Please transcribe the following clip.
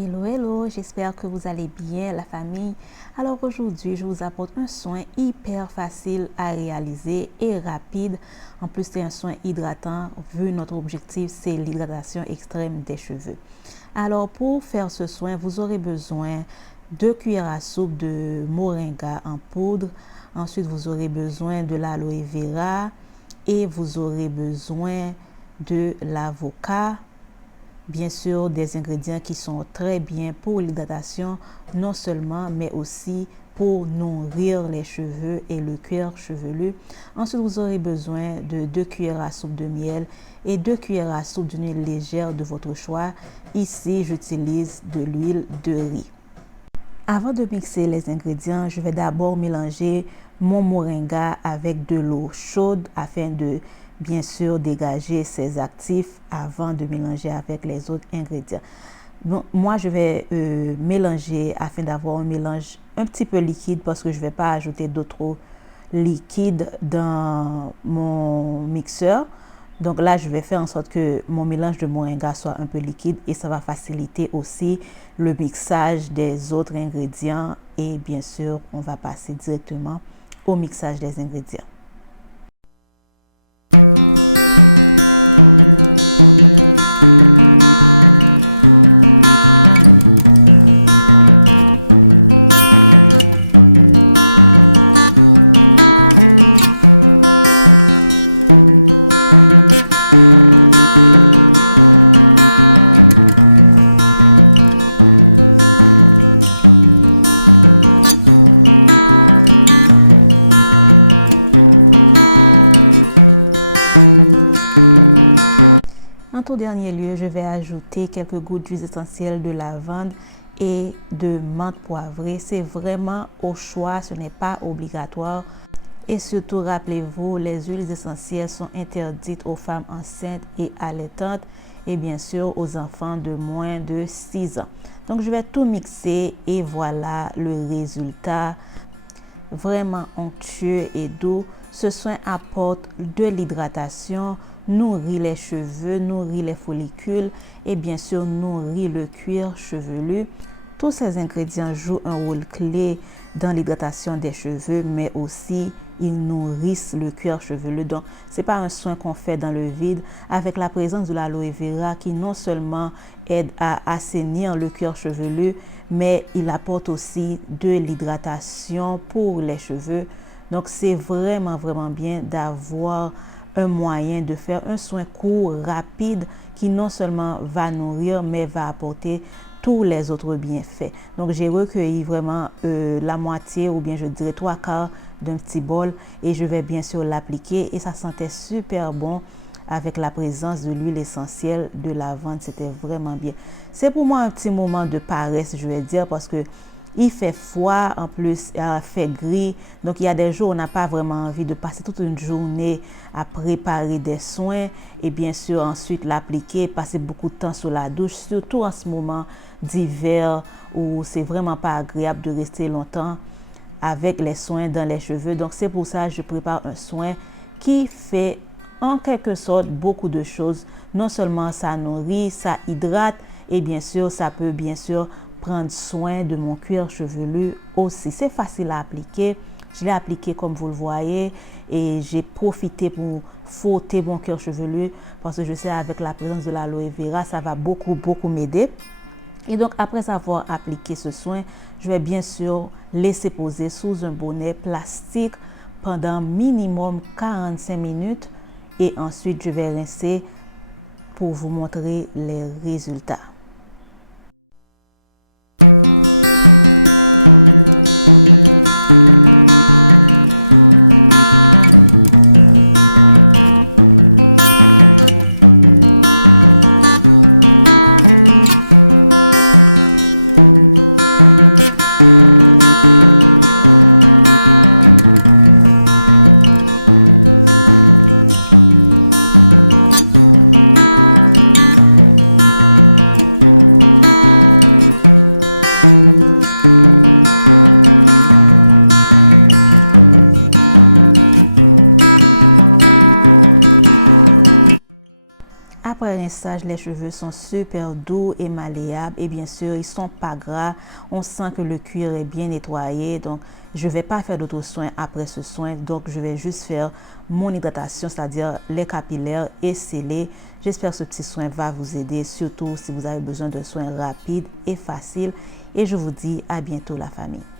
Hello, hello, j'espère que vous allez bien, la famille. Alors aujourd'hui, je vous apporte un soin hyper facile à réaliser et rapide. En plus, c'est un soin hydratant, vu notre objectif, c'est l'hydratation extrême des cheveux. Alors pour faire ce soin, vous aurez besoin de 2 cuillères à soupe de moringa en poudre. Ensuite, vous aurez besoin de l'aloe vera et vous aurez besoin de l'avocat. Bien sûr, des ingrédients qui sont très bien pour l'hydratation, non seulement, mais aussi pour nourrir les cheveux et le cuir chevelu. Ensuite, vous aurez besoin de 2 cuillères à soupe de miel et 2 cuillères à soupe d'une huile légère de votre choix. Ici, j'utilise de l'huile de riz. Avant de mixer les ingrédients, je vais d'abord mélanger mon moringa avec de l'eau chaude afin de bien sûr dégager ses actifs avant de mélanger avec les autres ingrédients. Donc, moi, je vais mélanger afin d'avoir un mélange un petit peu liquide parce que je ne vais pas ajouter d'autres liquides dans mon mixeur. Donc là, je vais faire en sorte que mon mélange de moringa soit un peu liquide et ça va faciliter aussi le mixage des autres ingrédients. Et bien sûr, on va passer directement au mixage des ingrédients. En tout dernier lieu, je vais ajouter quelques gouttes d'huile essentielle de lavande et de menthe poivrée. C'est vraiment au choix, ce n'est pas obligatoire. Et surtout, rappelez-vous, les huiles essentielles sont interdites aux femmes enceintes et allaitantes et bien sûr aux enfants de moins de 6 ans. Donc, je vais tout mixer et voilà le résultat. Vraiment onctueux et doux. Ce soin apporte de l'hydratation, nourrit les cheveux, nourrit les follicules et bien sûr nourrit le cuir chevelu. Tous ces ingrédients jouent un rôle clé dans l'hydratation des cheveux, mais aussi ils nourrissent le cuir chevelu. Donc, ce n'est pas un soin qu'on fait dans le vide. Avec la présence de l'aloe vera qui non seulement aide à assainir le cuir chevelu, mais il apporte aussi de l'hydratation pour les cheveux. Donc, c'est vraiment bien d'avoir un moyen de faire un soin court, rapide, qui non seulement va nourrir, mais va apporter tous les autres bienfaits. Donc, j'ai recueilli vraiment la moitié ou bien je dirais 3/4 d'un petit bol et je vais bien sûr l'appliquer et ça sentait super bon avec la présence de l'huile essentielle de lavande. C'était vraiment bien. C'est pour moi un petit moment de paresse, je vais dire, parce que il fait froid, en plus, il fait gris. Donc, il y a des jours où on n'a pas vraiment envie de passer toute une journée à préparer des soins et bien sûr, ensuite l'appliquer, passer beaucoup de temps sous la douche, surtout en ce moment d'hiver où c'est vraiment pas agréable de rester longtemps avec les soins dans les cheveux. Donc, c'est pour ça que je prépare un soin qui fait en quelque sorte beaucoup de choses. Non seulement ça nourrit, ça hydrate et bien sûr, ça peut bien sûr prendre soin de mon cuir chevelu aussi. C'est facile à appliquer. Je l'ai appliqué comme vous le voyez et j'ai profité pour frotter mon cuir chevelu parce que je sais avec la présence de l'aloe vera, ça va beaucoup m'aider. Et donc, après avoir appliqué ce soin, je vais bien sûr laisser poser sous un bonnet plastique pendant minimum 45 minutes et ensuite je vais rincer pour vous montrer les résultats. cheveux sont super doux et malléables et bien sûr, ils sont pas gras. On sent que le cuir est bien nettoyé. Donc, je vais pas faire d'autres soins après ce soin. Donc, je vais juste faire mon hydratation, c'est-à-dire les capillaires et scellés. J'espère que ce petit soin va vous aider, surtout si vous avez besoin de soins rapides et faciles. Et je vous dis à bientôt la famille.